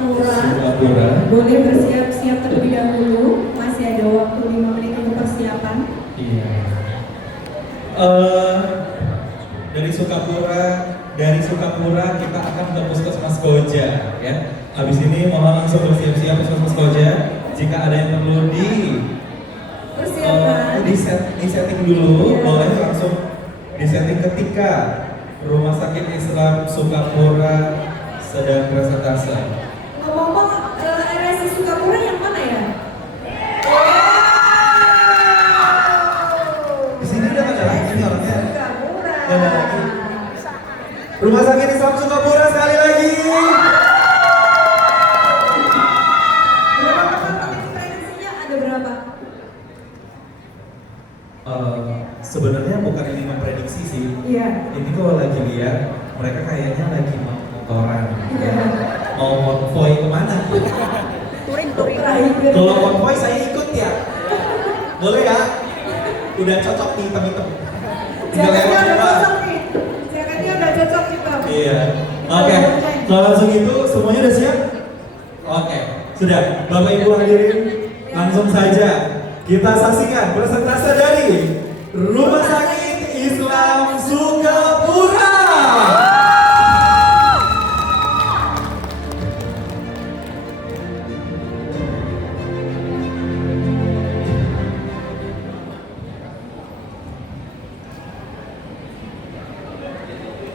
Singapura. Boleh bersiap-siap terlebih dahulu, masih ada waktu 5 menit untuk persiapan. Iya. Dari Sukapura kita akan ke Puskesmas Koja, ya. Habis ini mohon langsung bersiap-siap Puskesmas Koja. Jika ada yang perlu Persiapan. di setting dulu, Iya. boleh langsung di setting ketika Rumah Sakit Islam Sukapura sedang presentase. Ngomong-ngomong, RSI Sukapura yang mana ya? Di sini udah nggak ada lagi nih orangnya. Sukapura. Nggak ada lagi. Rumah Sakit Islam Sukapura sekali lagi. Berapa kapasitas prediksinya? Ada berapa? Sebenarnya bukan ini memprediksi sih. Iya. Ini kalau lagi lihat mereka kayaknya lagi mau motoran, Iya. mau konvoy kemana? Touring. Kalau konvoy saya ikut ya, boleh ya? Udah cocok nih hitam-hitam. Tinggal Jaketnya lewat udah Pak. cocok nih. Jaketnya udah cocok gitu. Iya. Oke. Kalau langsung itu semuanya udah siap? Oke. Sudah. Bapak Ibu hadirin, langsung saja kita saksikan presentase dari Rumah Sakit Islam Sukapura.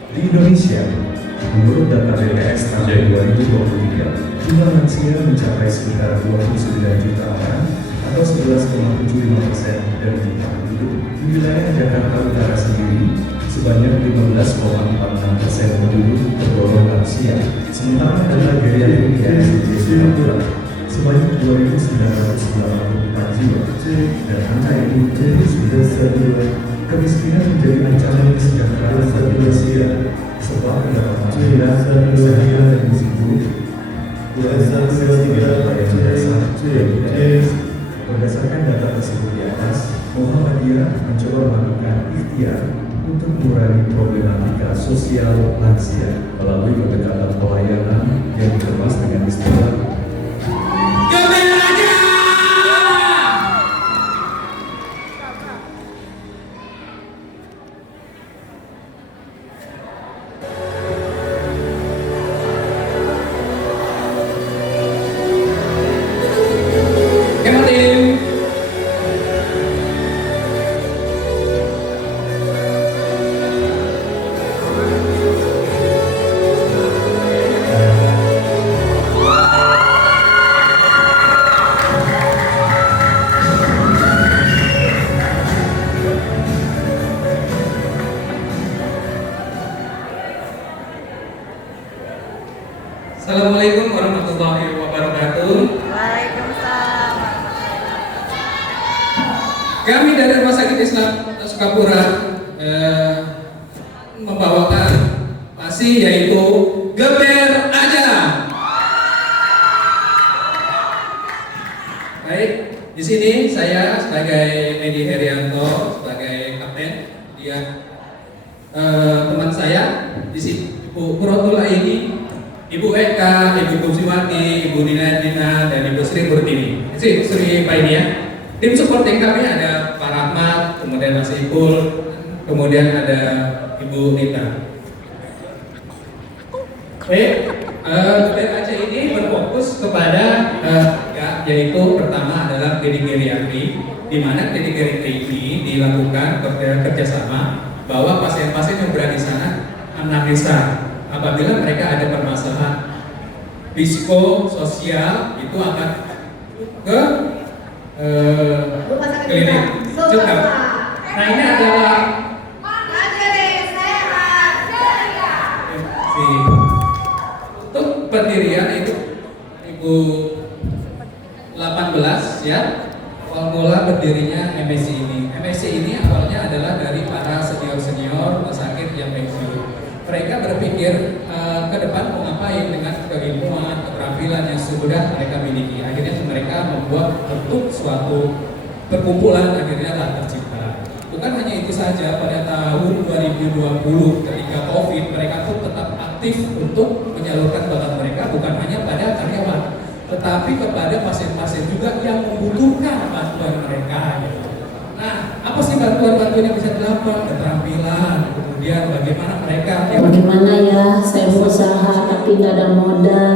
Di Indonesia, menurut data BPS tahun 2023, jumlah lansia mencapai sekitar 29 juta orang atau 11,75% dari jumlah penduduk. Di wilayah Jakarta Utara sendiri, sebanyak 15,46% penduduk tergolong lansia. Sementara data geriatrik RSUD Singapura sebanyak 2.984 jiwa. Dan angka ini terus bersedia. Kemiskinan menjadi ancaman kesejahteraan Indonesia, sebab pendapatan tidak sederhana dan musik buruk. Berdasarkan data tersebut di atas, Muhammadiyah mencoba melakukan ikhtiar untuk mengurangi problematika sosial lansia melalui pendekatan pelayanan yang dikemas dengan istilah Assalamualaikum warahmatullahi wabarakatuh. Waalaikumsalam. Kami dari Rumah Sakit Islam Sukapura membawakan pasien yaitu Geber Aja. Baik, di sini saya sebagai Edi Herianto sebagai kapten, dia teman saya di sini Ibu Kurotula ini. Ibu Eka, Ibu Kusiwati, Ibu Dina, dan Ibu Sri Murtini. Sri Pak ini ya. Tim supporting kami ada Pak Rahmat, kemudian Mas Ipul, kemudian ada Ibu Nita. Baik, Aceh ini berfokus kepada yaitu pertama adalah klinik geriatri, di mana klinik geriatri ini dilakukan kerjasama bahwa pasien-pasien yang berada di sana anamnesa. Apabila mereka ada permasalahan psikososial itu akan ke klinik cekap. Nah ini adalah untuk pendirian itu Ibu 18 ya. Awal mula berdirinya MSC ini. MSC ini awalnya adalah dari para senior-senior rumah sakit yang pensiun. Mereka berpikir ke depan mau ngapain dengan keilmuan, keterampilan yang sudah mereka miliki. Akhirnya mereka membuat bentuk suatu perkumpulan akhirnya lah tercipta. Bukan hanya itu saja, pada tahun 2020 ketika COVID mereka pun tetap aktif untuk menyalurkan bakat mereka bukan hanya pada karya tetapi kepada pasien-pasien juga yang membutuhkan bantuan mereka. Gitu. Nah, apa sih bantuan-bantuan yang bisa dilakukan? Keterampilan, kemudian bagaimana mereka bagaimana ya, saya berusaha tapi nggak ada modal.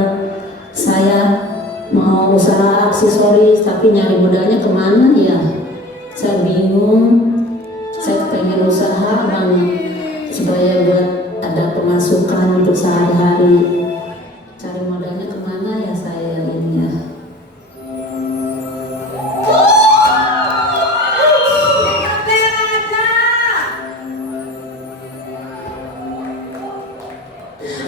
Saya mau usaha aksesoris tapi nyari modalnya kemana ya? Saya bingung. Saya pengen usaha banget supaya buat ada pemasukan untuk sehari-hari. Cari modalnya kemana ya saya ini ya?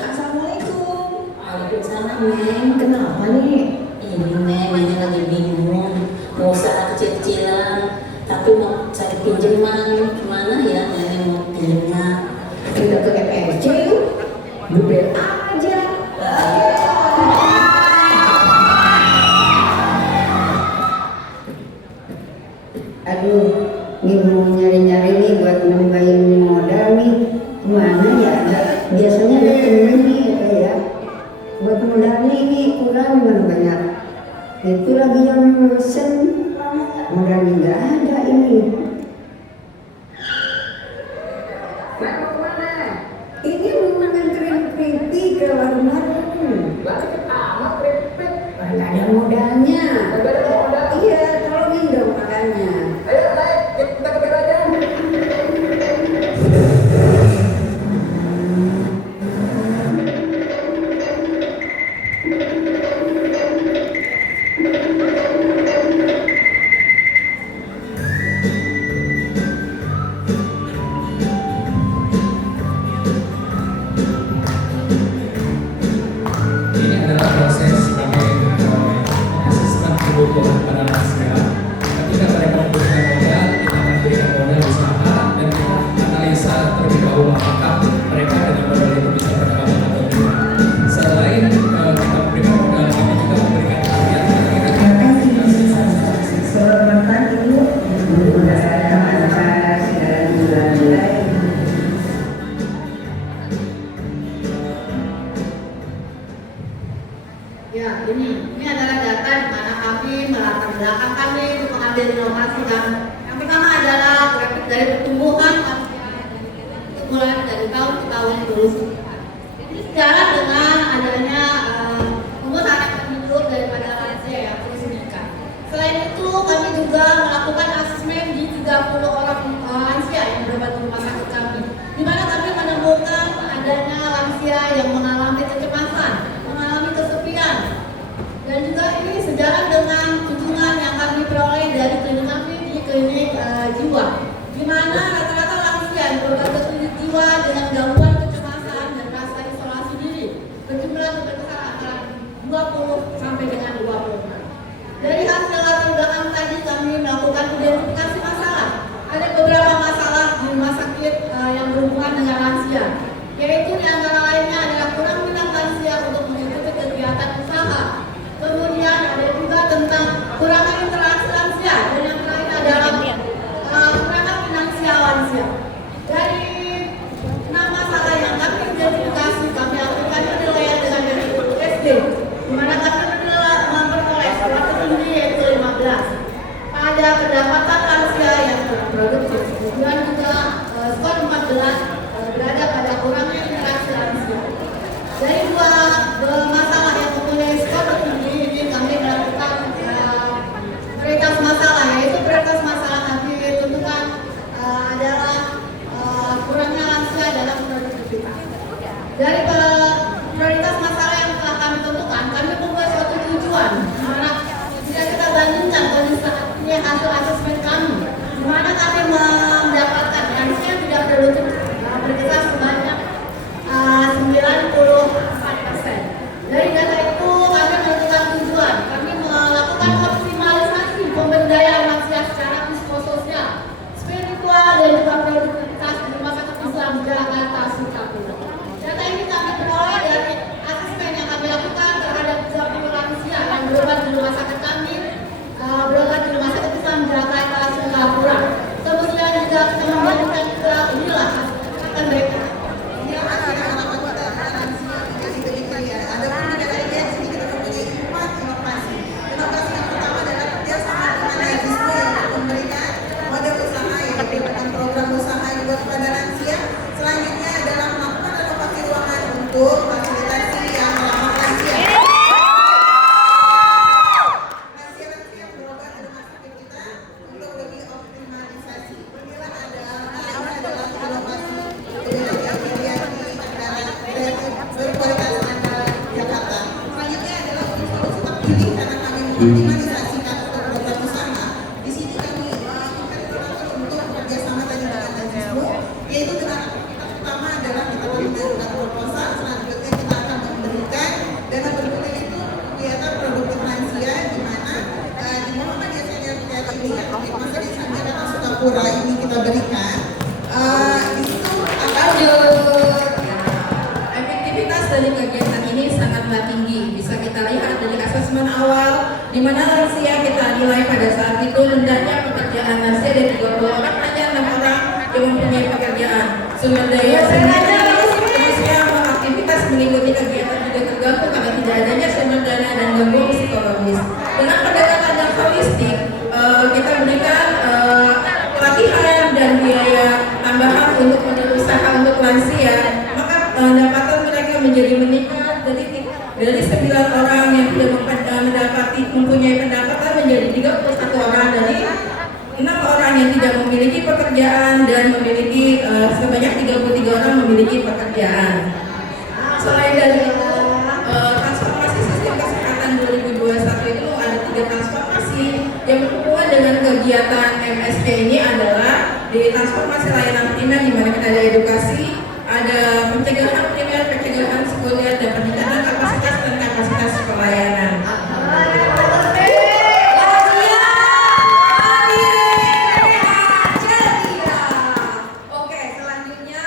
Assalamualaikum. Waalaikumsalam, Neng. Kenapa nih? Ini Neng, Nenek lagi bingung. Mau usaha kecil-kecilan, tapi mau cari pinjaman. Gimana ya Nenek mau pinjamnya? Kita ke FSC yuk. Bubel aja. Aduh, nih mau nyari-nyari nih buat nambahin modal nih. Kemana ya? Biasanya ada temen nih ya. Buat modal nih kurang banyak. Itu lagi yang mesen. Modalnya nggak ada ini. Mau kemana? Ini mau nganterin keripik ke warung-warung. Nggak ada modalnya. Iya, tolongin dong makanya. ini adalah proses kami mengasesmen kebutuhan para lansia. Ketika mereka membutuhkan modal, kita akan berikan modal usaha dan kita analisa terlebih dahulu apakah mereka dengan modal itu bisa berkembang atau tidak. Selain kita memberikan modal, kami juga memberikan pelatihan. Selamat Ibu. Mudah-mudahan lancar segala nilai. Ya, ini adalah data di mana kami melatar belakang kami untuk mengambil inovasi dan yang pertama adalah grafik dari pertumbuhan lansia itu mulai dari tahun ke tahun terus. Ini sejalan dengan adanya pemesanan penduduk daripada lansia yang terus meningkat. Selain itu, kami juga melakukan asesmen di 30 orang lansia yang berobat di rumah sakit kami, di mana kami menemukan adanya lansia yang mengalami kecemasan, mengalami kesepian, dan juga ini sejalan dengan kunjungan yang kami peroleh dari klinik kami di klinik jiwa, di mana rata-rata lansia yang berobat ke klinik jiwa dengan gangguan kecemasan dan rasa isolasi diri berjumlah sebesar antara 20 sampai dengan 20. Dari hasil latar belakang tadi kami melakukan identifikasi masalah. Ada beberapa masalah di rumah sakit yang berhubungan dengan lansia, yaitu di antara lainnya adalah kurang minat lansia untuk mengikuti kegiatan usaha. Kemudian ada juga tentang kurangnya interaksi lansia, dan yang terakhir adalah kurangnya finansial lansia. Dari 6 masalah yang kami identifikasi, kami lakukan penilaian dengan dari SD, di mana kami memperoleh skor tertinggi yaitu 15 pada pendapatan lansia yang produktif. Kemudian juga skor 14 berada pada kurangnya interaksi lansia. Dari dua masalah yang mempunyai skor tertinggi ini kami melakukan prioritas masalah, yaitu prioritas masalah kami tentukan adalah kurangnya lansia dalam produktivitas. Dari prioritas masalah yang telah kami tentukan, kami membuat suatu tujuan di mana jika kita bandingkan kondisi hasil asesmen kami, di mana kami mendapatkan lansia yang tidak produktif berkisar sebanyak 94%. ini karena kami mengoptimalisasikan program usaha. Di sini kami memperkenalkan untuk bekerjasama tadi dengan Najismu, yaitu dengan aktivitas pertama adalah kita akan mengajukan proposal, selanjutnya kita akan memberikan dana berguna itu kegiatan produktif lansia di mana di Muhammadiyah Senior Care ini masa di Sanjana Sukapura ini kita berikan di situ Efektivitas dari kegiatan ini sangatlah tinggi. Bisa kita lihat dari asesmen awal, di mana lansia kita nilai pada saat itu rendahnya pekerjaan lansia dari 30 orang hanya 6 orang yang mempunyai pekerjaan. Sumber daya manusia aktivitas mengikuti kegiatan juga terganggu karena tidak adanya sumber dana dan gangguan psikologis. Dengan pendekatan yang holistik, kita berikan pelatihan dan biaya tambahan untuk usaha untuk lansia, maka pendapatan mereka menjadi meningkat dari 9 orang yang tidak mempunyai pendapatan menjadi 31 orang, dari 6 orang yang tidak memiliki pekerjaan dan memiliki sebanyak 33 orang memiliki pekerjaan. Selain dari transformasi sistem kesehatan 2021 itu ada 3 transformasi yang berhubungan dengan kegiatan MSK ini adalah di transformasi layanan primer di mana kita ada edukasi, ada pencegahan primer, pencegahan sekunder dan peningkatan kapasitas dan kapasitas pelayanan. Oke, selanjutnya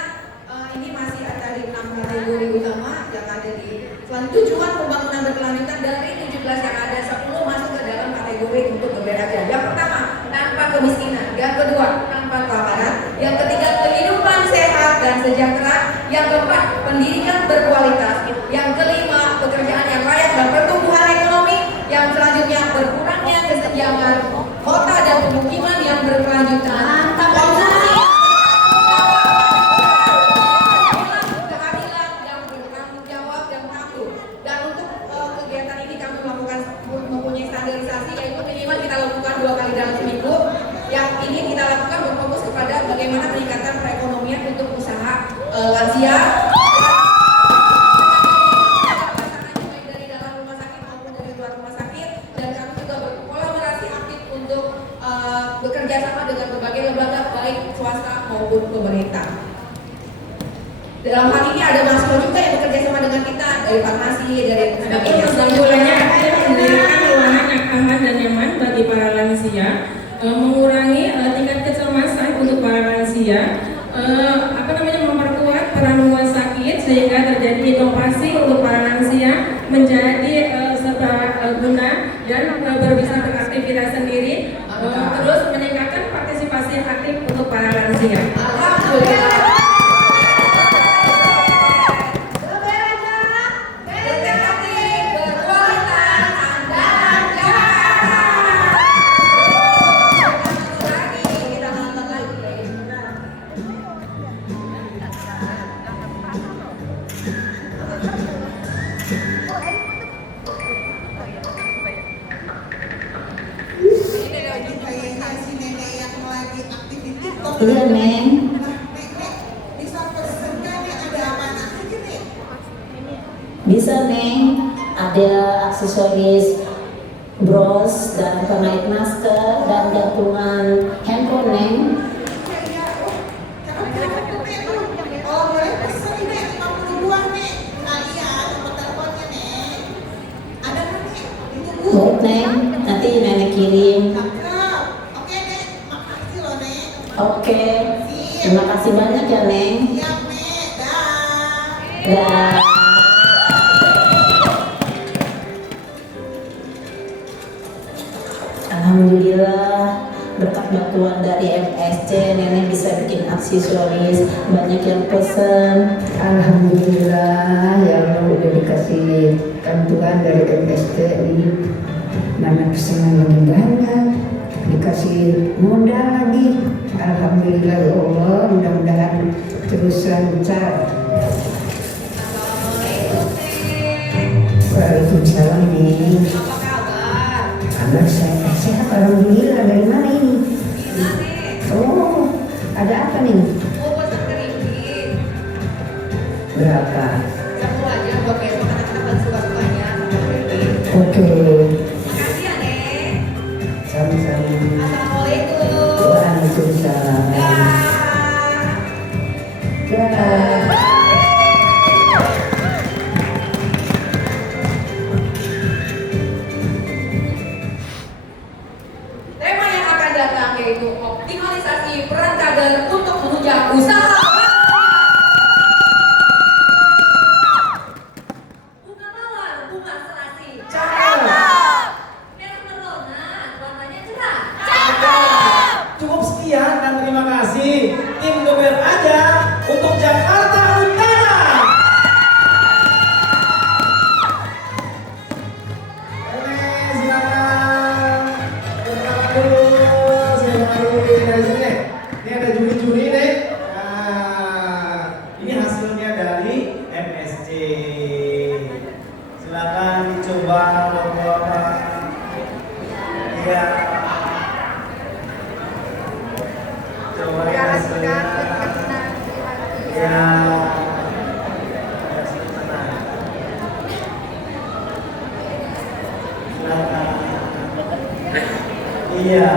ini masih ada di 6 kategori utama yang ada di tujuan pembangunan berkelanjutan. Dari 17 yang ada, 10 masuk ke dalam kategori untuk berbeda. Yang pertama, tanpa kemiskinan. Yang kedua, tanpa kelaparan. Yang ketiga, kehidupan sehat dan sejahtera. Yang keempat, pendidikan berkualitas. Yang kelima, pekerjaan yang layak dan pertumbuhan ekonomi. Yang selanjutnya, berkurangnya kesenjangan kota dan pemukiman yang berkelanjutan. Keadilan yang bertanggung jawab dan tangguh. Dan untuk kegiatan ini kami mempunyai standarisasi, yaitu minimal kita lakukan 2 kali dalam seminggu. Yang ini kita lakukan berfokus kepada bagaimana peningkatan perekonomian untuk usaha lansia dari dalam rumah sakit maupun dari luar rumah sakit. Dan kami juga berkolaborasi aktif untuk bekerja sama dengan berbagai lembaga baik swasta maupun pemerintah. Dalam hal ini ada mahasiswa juga yang bekerja sama dengan kita dari farmasi, dari sebagainya. Kesimpulannya adalah mendirikan ruangan yang aman dan nyaman bagi para lansia, mengurangi tingkat kecemasan untuk para lansia, memperkuat peran rumah sakit sehingga terjadi inovasi untuk para lansia menjadi serbaguna dan bisa beraktivitas sendiri, terus meningkatkan partisipasi aktif untuk para lansia. Alhamdulillah. kayaknya si nenek yang lagi aktif di TikTok. Iya, Neng. Nek, bisa pesen nggak, Nek? Ada apa aja nih? Bisa, Neng. Ada aksesoris bros dan pengait masker dan gantungan handphone, Neng. Oh, boleh pesen nih, Nek. 50 buah, Nek. Kalian nomor teleponnya, Nek. Ada nggak, Nek? Ditunggu. Baik, Neng. Nanti nenek kirim. Cakep. Oke, Nek. Makasih loh, Nek. Oke. Terima kasih banyak ya, Neng. Siap, Nek. Dah. Dah. Alhamdulillah, berkat bantuan dari MSC, nenek bisa bikin aksesoris, banyak yang pesen. Alhamdulillah ya Allah udah dikasih bantuan dari MSTI, mana pesanan lagi banyak, dikasih modal lagi. Alhamdulillah ya Allah, mudah-mudahan terus lancar. Waalaikumsalam nih. Apa kabar? Kabar sehat alhamdulillah. Dari mana ini? Gila, Nek. Oh, ada apa nih? Mau pesan keripik. Berapa? 10 aja buat besok, anak-anak kan suka-sukanya sama keripik. Oke. Ya. Coba ya. Ya. Iya.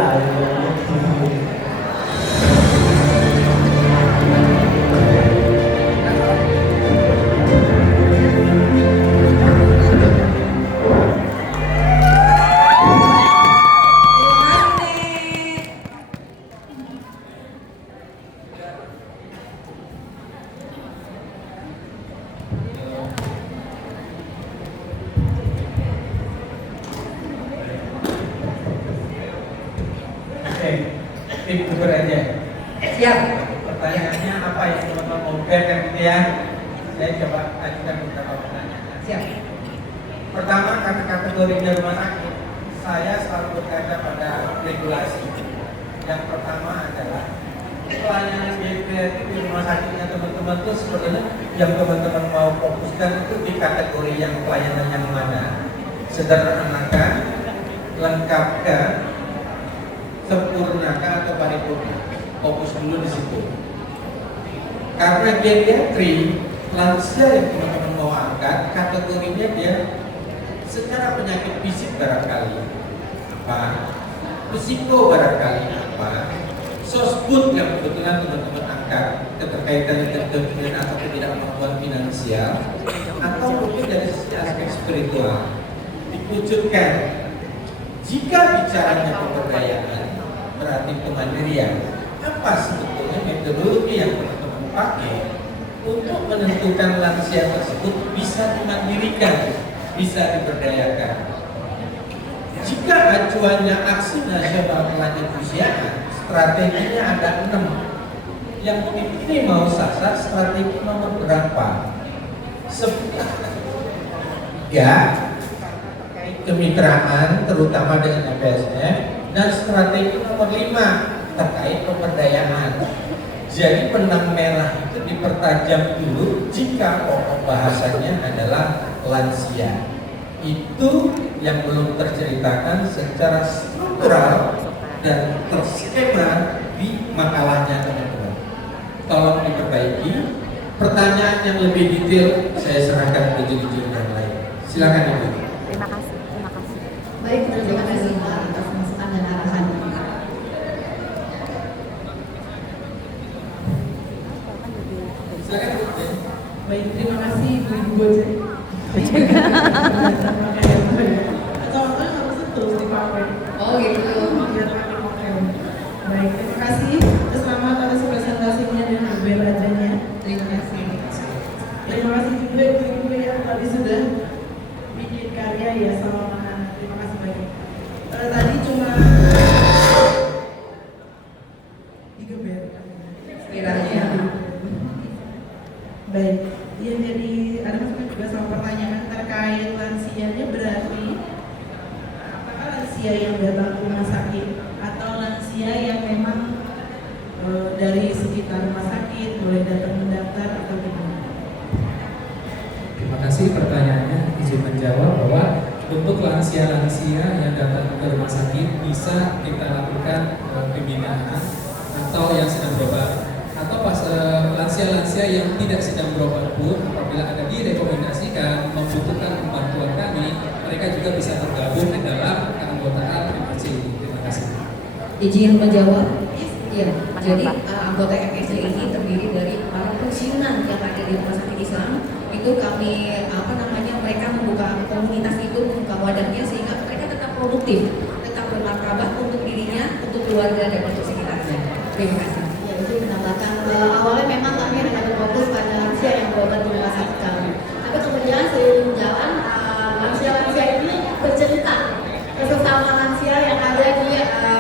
Oke, tip tuker aja. Siap. Pertanyaannya apa yang teman-teman mau kan gitu ya? Saya coba ajukan beberapa pertanyaan. Siap. Pertama, kategorinya rumah sakit, saya selalu berkata pada regulasi. Yang pertama adalah pelayanan kreatif di rumah sakitnya teman-teman itu sebenarnya yang teman-teman mau fokuskan itu di kategori yang pelayanan yang mana? Sederhanakan, lengkapkan, sempurnakan atau paripurna. Fokus dulu di situ. Karena geriatri, lansia yang teman-teman mau angkat, kategorinya dia secara penyakit fisik barangkali apa, psiko barangkali apa, sosbud yang kebetulan teman-teman angkat keterkaitan dengan atau ketidakmampuan finansial, atau mungkin dari sisi aspek spiritual dikucurkan. Jika bicaranya pemberdayaan berarti kemandirian, apa sebetulnya metodologi yang teman-teman pakai untuk menentukan lansia tersebut bisa dimandirikan, bisa diberdayakan? Jika acuannya aksi nasional kelanjutan, strateginya ada 6. Yang ini mau sasar strategi nomor berapa? 3 kemitraan terutama dengan FSM, dan strategi nomor 5 terkait pemberdayaan. Jadi benang merah itu dipertajam dulu jika pokok bahasanya adalah lansia. Itu yang belum terceritakan secara struktural dan terskema di makalahnya teman-teman. Tolong diperbaiki. Pertanyaan yang lebih detail saya serahkan ke juri-juri yang lain. Silakan Ibu. Terima kasih. Baik, terima kasih Pak atas masukan dan arahan. Silakan Bu. Baik, terima kasih Ibu Gojek. Atau harus terus dipakai. Oh gitu. Biar kami pakai. Baik, terima kasih. Selamat atas presentasinya dan berbelajanya. Terima kasih. Terima kasih juga ibu-ibu yang tadi sudah bikin karya ya sama anak. Terima kasih banyak. Tadi cuma digeber. Kiranya. Baik, ya jadi ada masukan juga sama pertanyaan terkait lansianya, berarti apakah lansia yang datang ke rumah sakit atau lansia yang memang dari sekitar rumah sakit boleh datang mendaftar atau gimana? Terima kasih pertanyaannya. Izin menjawab bahwa untuk lansia-lansia yang datang ke rumah sakit bisa kita lakukan pembinaan atau yang sedang berobat, atau pas lansia-lansia yang tidak sedang berobat pun apabila ada direkomendasikan membutuhkan bantuan kami, mereka juga bisa tergabung di dalam keanggotaan FSC ini. Terima kasih. Izin menjawab. Iya, jadi anggota FSC ini terdiri dari para pensiunan yang ada di rumah sakit Islam. Itu kami mereka membuka komunitas itu, membuka wadahnya sehingga mereka tetap produktif, tetap bermartabat untuk dirinya, untuk keluarga dan untuk sekitarnya. Terima kasih. Ya, itu menambahkan awalnya memang kami hanya berfokus pada lansia yang berobat di rumah sakit kami. Tapi kemudian seiring jalan lansia-lansia ini bercerita sesama lansia yang ada di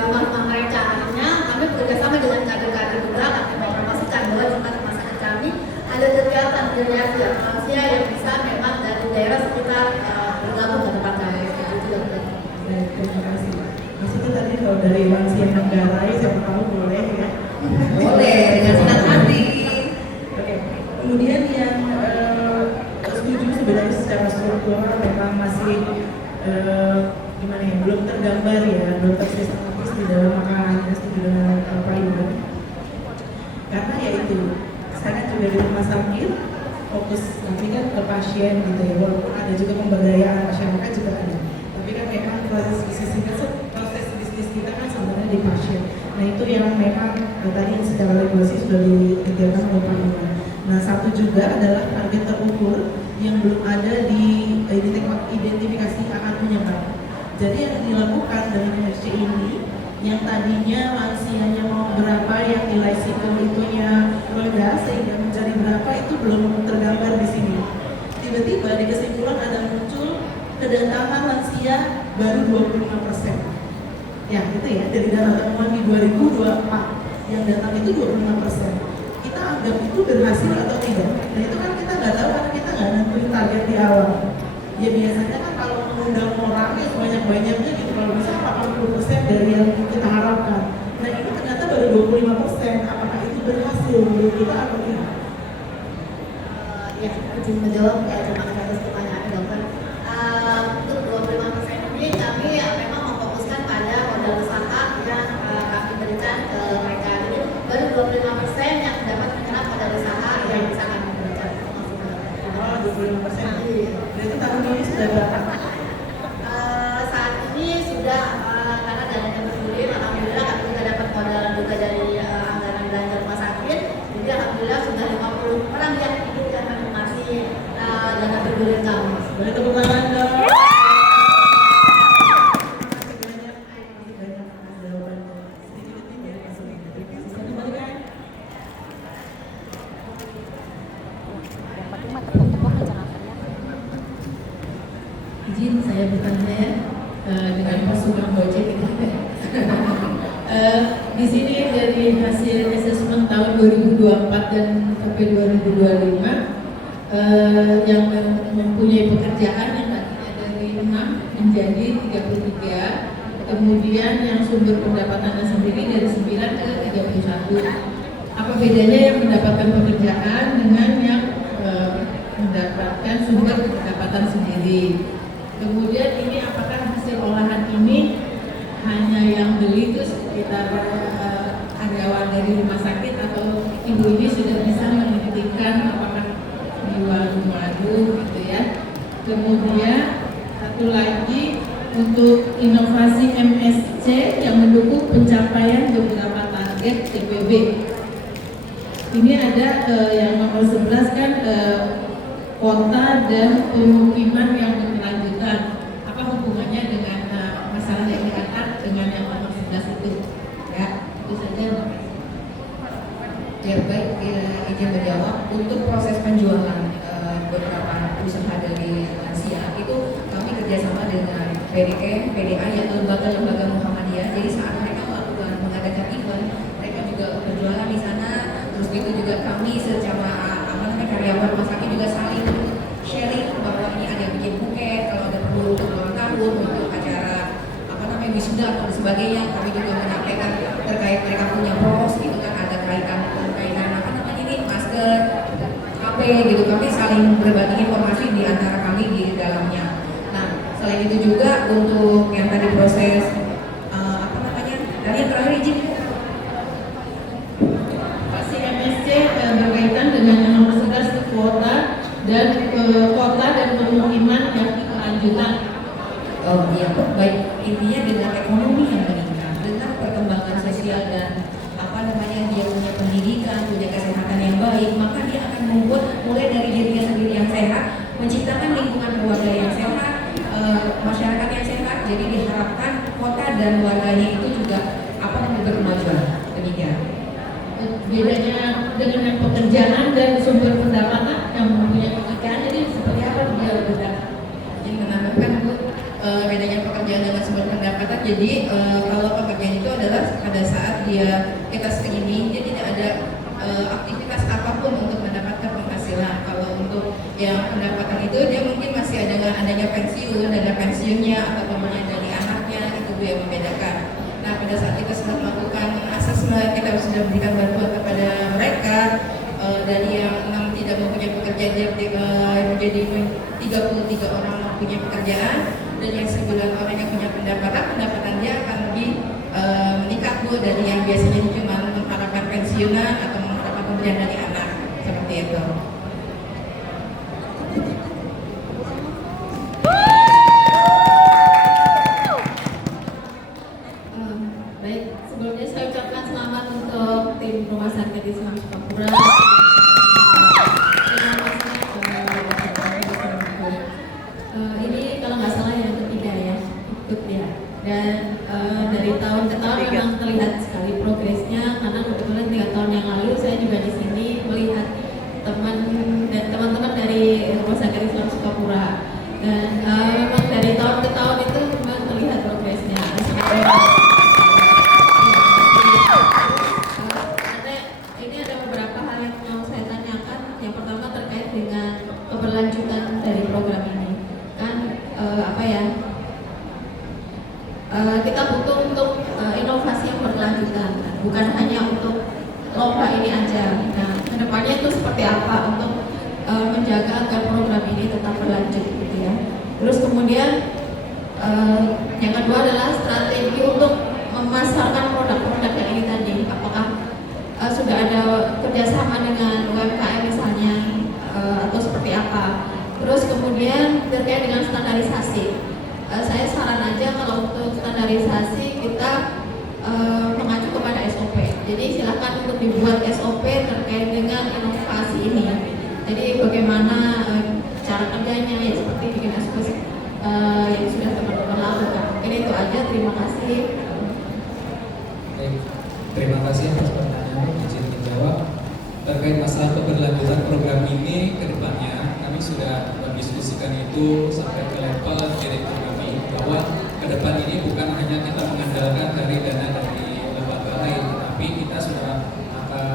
rumah-rumah mereka. Akhirnya kami bekerjasama dengan kader-kader juga, kami mempromosikan bahwa di rumah sakit kami ada kegiatan lansia yang bisa memang dari daerah sekitar bergabung ke tempat kami. Baik, terima kasih. Maksudnya tadi kalau dari lansia Manggarai, siapa tahu boleh ya? Boleh, dengan senang hati. Oke. Kemudian yang setuju sebenarnya secara struktural memang masih gimana ya, belum tergambar ya, belum tersistematis di dalam makanannya, setuju dengan Pak Ibu. Karena ya itu, saya juga di rumah sakit fokus tapi kan ke pasien gitu ya, walaupun ada juga pemberdayaan masyarakat juga ada, tapi kan memang proses bisnis kita kan sebenarnya di pasien. Nah itu yang memang tadi secara regulasi sudah dikatakan oleh Pak Ibu. Nah satu juga adalah target terukur yang belum ada di identifikasi akan penyebab. Jadi yang dilakukan dengan MSC ini, yang tadinya lansianya mau berapa, yang nilai sikil itunya rendah sehingga menjadi berapa, itu belum tergambar di sini. Tiba-tiba di kesimpulan ada muncul kedatangan lansia baru 25%. Ya itu ya, dari data temuan di 2024 yang datang itu 25%. Kita anggap itu berhasil atau tidak? Nah itu kan kita nggak tahu karena kita nggak nentuin target di awal. Ya biasanya kan kalau mengundang orang ya sebanyak-banyaknya gitu, kalau bisa 80% dari yang kita harapkan. Nah ini ternyata baru 25%. Apakah itu berhasil menurut kita atau tidak? Ya, izin menjawab ya, terima kasih atas pertanyaan dokter. Untuk 25% ini kami memang memfokuskan pada modal usaha yang kami berikan ke mereka. Jadi baru 25% yang dapat menyerap modal usaha yang bisa kami berikan. Oh, 25%. Berarti tahun ini sudah berapa? Saat ini sudah karena dananya bergulir, alhamdulillah kami juga dapat modal juga dari anggaran belanja rumah sakit. Jadi alhamdulillah sudah 50 orang yang hidup dan menikmati dana bergulir kami. Boleh tepuk tangan dong. Izin saya bertanya dengan Pak Sugeng Gojek gitu. Di sini dari hasil asesmen tahun 2024 dan sampai 2025 yang mempunyai pekerjaan yang tadinya dari 6 menjadi 33, kemudian yang sumber pendapatannya sendiri dari 9 ke 31. Apa bedanya yang mendapatkan pekerjaan dengan yang mendapatkan sumber pendapatan sendiri? Kemudian ini apakah hasil olahan ini hanya yang beli itu sekitar karyawan dari rumah sakit, atau ibu ini sudah bisa menghentikan apakah jual madu gitu ya. Kemudian satu lagi untuk inovasi MSC yang mendukung pencapaian beberapa target TPB. Ini ada yang nomor 11 kan kota dan pemukiman yang berkelanjutan. Apa hubungannya dengan masalah yang diangkat dengan yang nomor 11 itu? Ya, itu saja. Ya baik, izin menjawab. Untuk proses penjualan beberapa usaha dari lansia itu kami kerjasama dengan PDE, PDA yaitu lembaga-lembaga Muhammadiyah. Jadi saat mereka melakukan mengadakan event, mereka juga berjualan di sana. Terus itu juga kami secara karyawan rumah sakit juga saling sharing bahwa ini ada yang bikin buket, kalau ada perlu untuk ulang tahun, untuk acara wisuda atau sebagainya. Kami juga menyampaikan terkait mereka punya pros gitu kan, ada kaitan ini masker, HP gitu. Kami saling berbagi informasi di antara kami di dalamnya. Nah selain itu juga untuk yang tadi proses dari yang terakhir izin pasti MSC berkaitan dengan yang nomor 11 kuota dan kota dan pemukiman yang berkelanjutan. Oh iya, baik. Intinya dengan ekonomi yang meningkat, dengan perkembangan sosial dan dia punya pendidikan, punya kesehatan yang baik, maka dia akan membuat mulai dari dirinya sendiri yang sehat, menciptakan lingkungan keluarga yang sehat, masyarakat yang sehat. Jadi diharapkan kota dan warganya itu juga berkemajuan. Demikian. Bedanya dengan yang pekerjaan dan sumber pendapatan yang mempunyai pekerjaan, jadi seperti apa dia berbeda? Yang menambahkan Bu, bedanya pekerjaan dengan sumber pendapatan. Jadi kalau pekerjaan itu adalah pada saat kita screening, dia tidak ada aktivitas apapun untuk mendapatkan penghasilan. Kalau untuk yang pendapatan itu dia mungkin masih ada dengan adanya pensiun, dana pensiunnya atau kemudian dari anaknya, itu Bu yang membedakan. Nah pada saat kita sudah melakukan asesmen, kita sudah berikan bantuan kepada mereka dari yang 6 tidak mempunyai pekerjaan menjadi 33 orang mempunyai pekerjaan, dan yang 9 orang yang punya pendapatannya akan lebih meningkat Bu, dari yang biasanya cuma mengharapkan pensiunan atau mengharapkan pemberian dari anak seperti itu. Baik, sebelumnya saya ucapkan selamat untuk tim Rumah Sakit Islam Sukapura. Ini kalau nggak salah yang ketiga ya, ikut ya. Dan dari tahun ke tahun memang terlihat sekali progresnya, karena kebetulan 3 tahun yang lalu saya juga di sini melihat teman-teman dari Rumah Sakit Islam Sukapura. Dan memang dari tahun ke tahun itu memang terlihat progresnya. Ini ada beberapa hal yang mau saya tanyakan. Yang pertama terkait dengan keberlanjutan dari program ini. Kan kita butuh untuk inovasi yang berkelanjutan, bukan hanya untuk lomba ini aja. Nah, kedepannya itu seperti apa untuk menjaga agar program ini tetap berlanjut gitu ya. Terus kemudian yang kedua adalah strategi untuk memasarkan produk-produk yang ini tadi. Apakah sudah ada kerjasama dengan UMKM misalnya atau seperti apa? Terus kemudian terkait dengan standarisasi. Saya saran aja kalau untuk standarisasi kita mengacu kepada SOP. Jadi silakan untuk dibuat SOP terkait dengan inovasi ini. Jadi bagaimana cara kerjanya ya seperti bikin SOP yang sudah teman-teman lakukan. Mungkin itu aja. Terima kasih. Baik, terima kasih atas pertanyaan. Izin menjawab terkait masalah keberlanjutan program ini ke depannya. Kami sudah mendiskusikan itu sampai ke level direktur kami bahwa ke depan ini bukan hanya kita mengandalkan dari dana dari lembaga lain, tapi kita sudah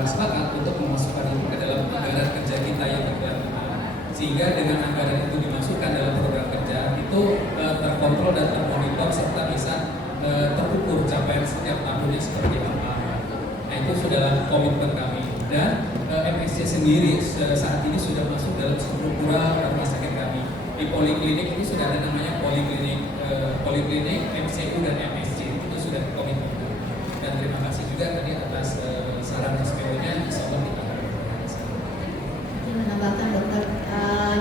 sepakat untuk memasukkan itu ke dalam anggaran kerja kita yang berkelanjutan, sehingga dengan anggaran itu dimasukkan dalam program kerja itu terkontrol dan termonitor serta bisa terukur capaian setiap tahunnya seperti apa. Nah, itu sudah komitmen kami. Dan MSC sendiri saat ini sudah masuk dalam struktural rumah sakit kami. Di poliklinik ini sudah ada namanya poliklinik MCU dan MSC, itu sudah komitmen. Dan terima kasih juga tadi atas saran SPO-nya, insya Allah kita akan menambahkan dokter.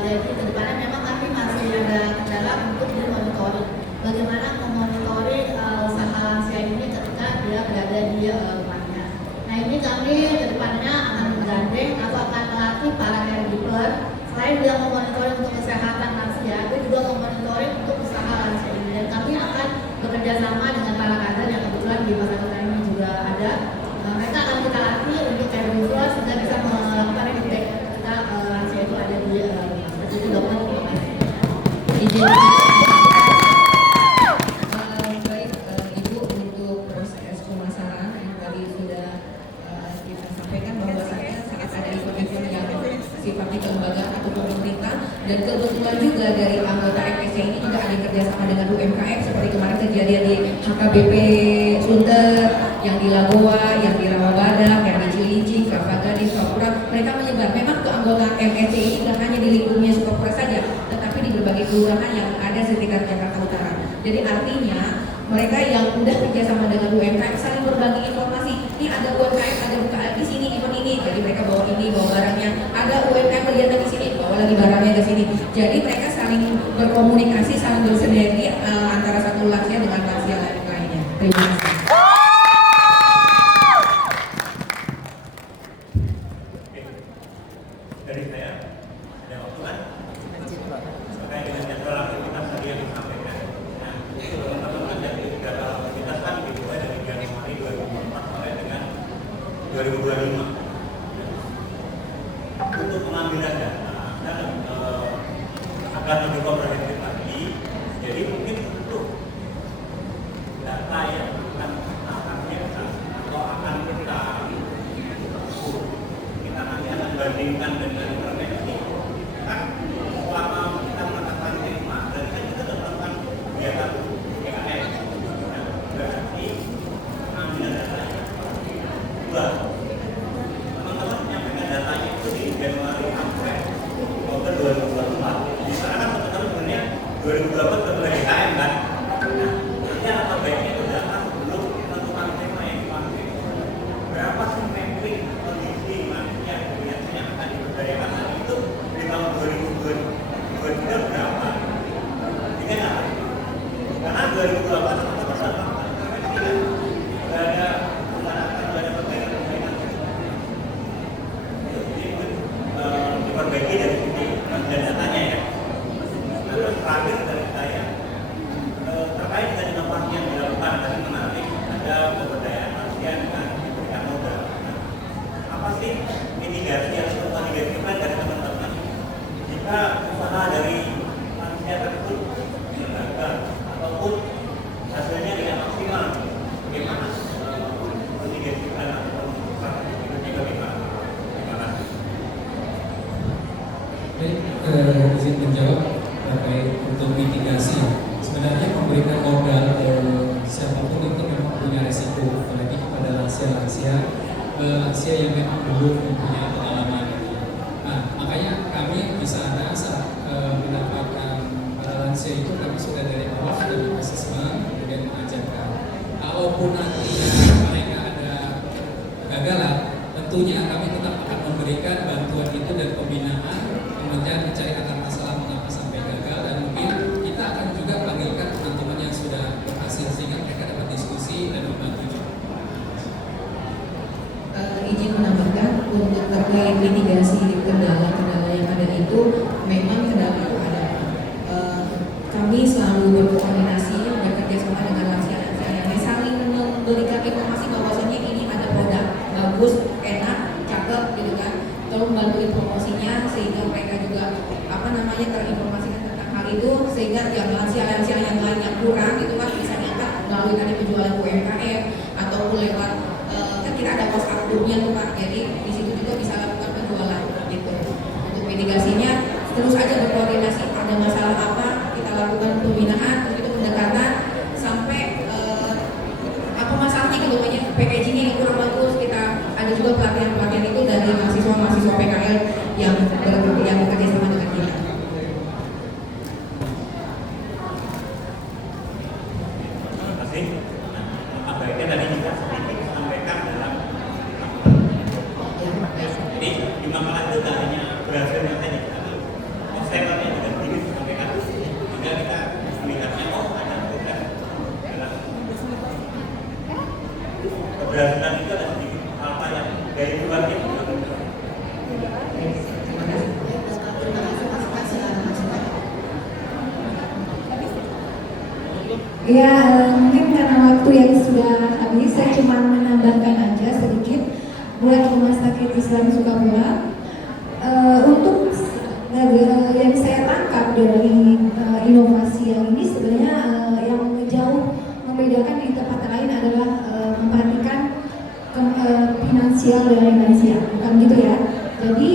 Jadi kedepannya memang kami masih ada kendala untuk dimonitoring. Bagaimana memonitoring usaha lansia ini ketika dia berada di rumahnya. Nah, ini kami kedepannya akan menggandeng atau akan melatih para caregiver. Selain dia memonitoring untuk kesehatan lansia, dia juga memonitoring untuk usaha lansia ini. Dan kami akan bekerja sama dengan para kader yang kebetulan di masa depan ini juga ada. Mereka akan kita latih untuk caregiver sehingga bisa melakukan feedback kita lansia itu ada di seperti dokter. Izin. Baik, Ibu, untuk proses pemasaran yang tadi sudah kita sampaikan bahwasanya saat ada event-event yang sifatnya kelembagaan atau pemerintah, dan kebetulan juga dari anggota MSC ini juga ada kerjasama dengan UMKM seperti kemarin kejadian di HKBP Sunter, yang di Lagoa, yang di Rawabadak, yang di Cilincing, Kelapa Gading, Sukapura. Mereka menyebar. Memang ke anggota MSC ini tidak hanya di lingkupnya Sukapura saja, tetapi di berbagai kelurahan yang ada sekitar Jakarta Utara. Jadi artinya mereka yang udah kerjasama dengan UMKM saling berbagi informasi. Ini ada UMKM, ada UKM di sini, event ini. Jadi mereka bawa ini, bawa barangnya. Ada UMKM kegiatan di sini, bawa lagi barangnya ke sini. Jadi mereka saling berkomunikasi, saling bersinergi antara satu lansia dengan lansia lainnya. Terima kasih. Dari saya, ada waktu kan? Terkait dengan jadwal aktivitas tadi yang disampaikan. Nah, itu teman-teman dari jadwal aktivitas kan dimulai dari Januari 2004 sampai dengan 2025. Untuk pengambilan data dan agar lebih komprehensif lagi, jadi mungkin untuk data yang akan biasa atau akan kita nanti akan bandingkan dengan intervensi. Kan selama kita mengatakan tema, berarti kan kita tetapkan kegiatan PKM. Berarti pengambilan datanya dua. 2008 sudah ada perbaikan. Diperbaiki dari sini dan datanya ya. Terus terakhir dari saya terkait dengan inovasi yang dilakukan tadi menarik, ada pemberdayaan manusia dengan diberikan modal. Apa sih mitigasi atau mitigasi plan dari teman-teman jika usaha dari manusia tersebut gagal ataupun hasilnya tidak maksimal? Bagaimana mitigasi plan atau strategi bagaimana? Terima kasih. Baik, izin menjawab terkait untuk mitigasi. Sebenarnya memberikan modal siapapun itu memang punya resiko, apalagi kepada lansia yang memang belum mempunyai pengalaman. Nah, makanya kami di sana saat mendapatkan para lansia itu kami sudah dari awal sudah asesmen, kemudian mengajarkan. Kalaupun nantinya mereka ada kegagalan, tentunya kami tetap akan memberikan bantuan itu dan pembinaan, kemudian mencari akar masalah mengapa sampai gagal, dan mungkin kita akan juga panggilkan teman-teman yang sudah berhasil sehingga mereka dapat diskusi dan membantu juga. Izin menambahkan untuk terkait mitigasi kendala-kendala yang ada itu memang kendala itu ada. Kami selalu berkoordinasi bekerja sama dengan lansia-lansia yang saling memberikan informasi bahwasanya ini ada produk bagus, enak, cakep gitu kan. Tolong bantuin promosinya sehingga mereka juga terinformasikan tentang hal itu sehingga yang lansia-lansia yang lain yang kurang itu kan bisa diangkat melalui tadi penjualan UMKM ataupun lewat kan kita ada WhatsApp grupnya tuh Pak, jadi di situ juga bisa lakukan penjualan gitu. Untuk mitigasinya terus aja berkoordinasi, ada masalah apa kita lakukan pembinaan begitu pendekatan sampai apa masalahnya gitu, banyak packagingnya yang kurang bagus, kita ada juga pelatihan-pelatihan itu dari mahasiswa-mahasiswa PKL yang bekerja sama dengan kita. Terima kasih. Baiknya tadi juga sedikit disampaikan dalam jadi di makalah itu tak hanya berhasilnya saja, tapi konsepnya juga sedikit disampaikan sehingga kita melihatnya ada progres dalam keberhasilan itu ada sedikit apa yang dari luarnya juga muncul. Ya, mungkin karena waktu yang sudah habis, saya cuma menambahkan aja sedikit buat Rumah Sakit Islam Sukabumi. Untuk yang saya tangkap dari inovasi yang ini sebenarnya yang jauh membedakan di tempat lain adalah memperhatikan finansial dari lansia, bukan gitu ya. Jadi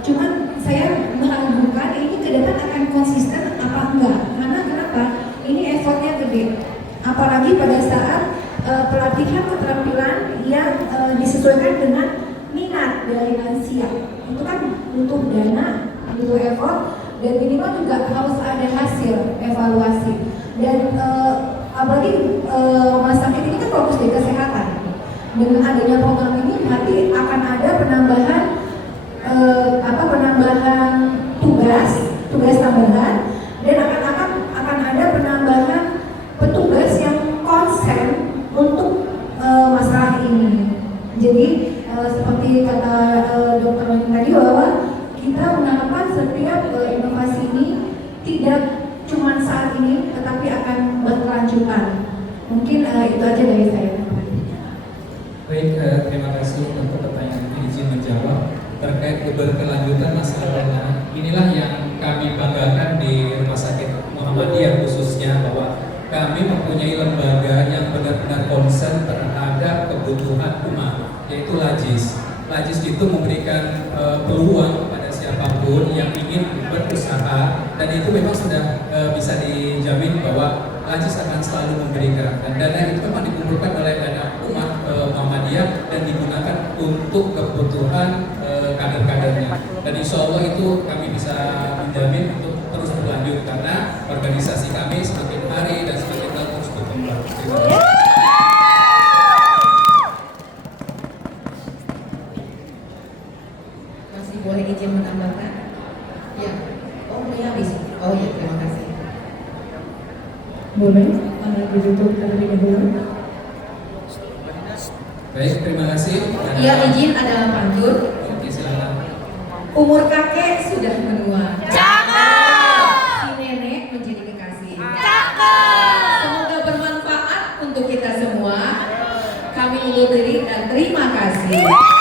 cuman saya meragukan ini ke depan akan konsisten apa enggak, karena kenapa? Ini effortnya gede, apalagi pada saat pelatihan keterampilan yang disesuaikan dengan minat dari lansia. Itu kan butuh dana, butuh effort, dan minimal juga harus ada hasil evaluasi. Dan apalagi rumah sakit ini kan fokus di kesehatan. Dengan adanya program ini berarti akan ada penambahan tugas tambahan, dan akan ada penambahan petugas yang konsen untuk masalah ini. Jadi seperti kata dokter tadi bahwa kita mengharapkan setiap inovasi ini tidak cuma saat ini, tetapi akan berkelanjutan. Mungkin itu aja dari saya. Baik, terima kasih untuk pertanyaan ini, izin menjawab terkait keberkelanjutan masalah. Inilah yang kami banggakan di Rumah Sakit Muhammadiyah khususnya, bahwa kami mempunyai lembaga yang benar-benar konsen terhadap kebutuhan umat, yaitu LAJIS. LAJIS itu memberikan peluang kepada siapapun yang ingin berusaha, dan itu memang sudah bisa dijamin bahwa LAJIS akan selalu memberikan, dan dana itu memang dikumpulkan oleh dana umat Muhammadiyah dan digunakan untuk kebutuhan kader-kadernya, dan insya Allah itu kami bisa menjamin untuk terus berlanjut karena organisasi kami semakin hari dan semakin tahun terus berkembang. Masih boleh izin menambahkan? Ya, oh ya habis. Oh ya, terima kasih. Boleh. ditutup terlebih dahulu. Baik, terima kasih. Ya, izin ada pantun. Oke, silakan. Umur kakek sudah menua. Cakep. Si nenek menjadi kekasih. Cakep. Semoga bermanfaat untuk kita semua. Kami undur diri dan terima kasih.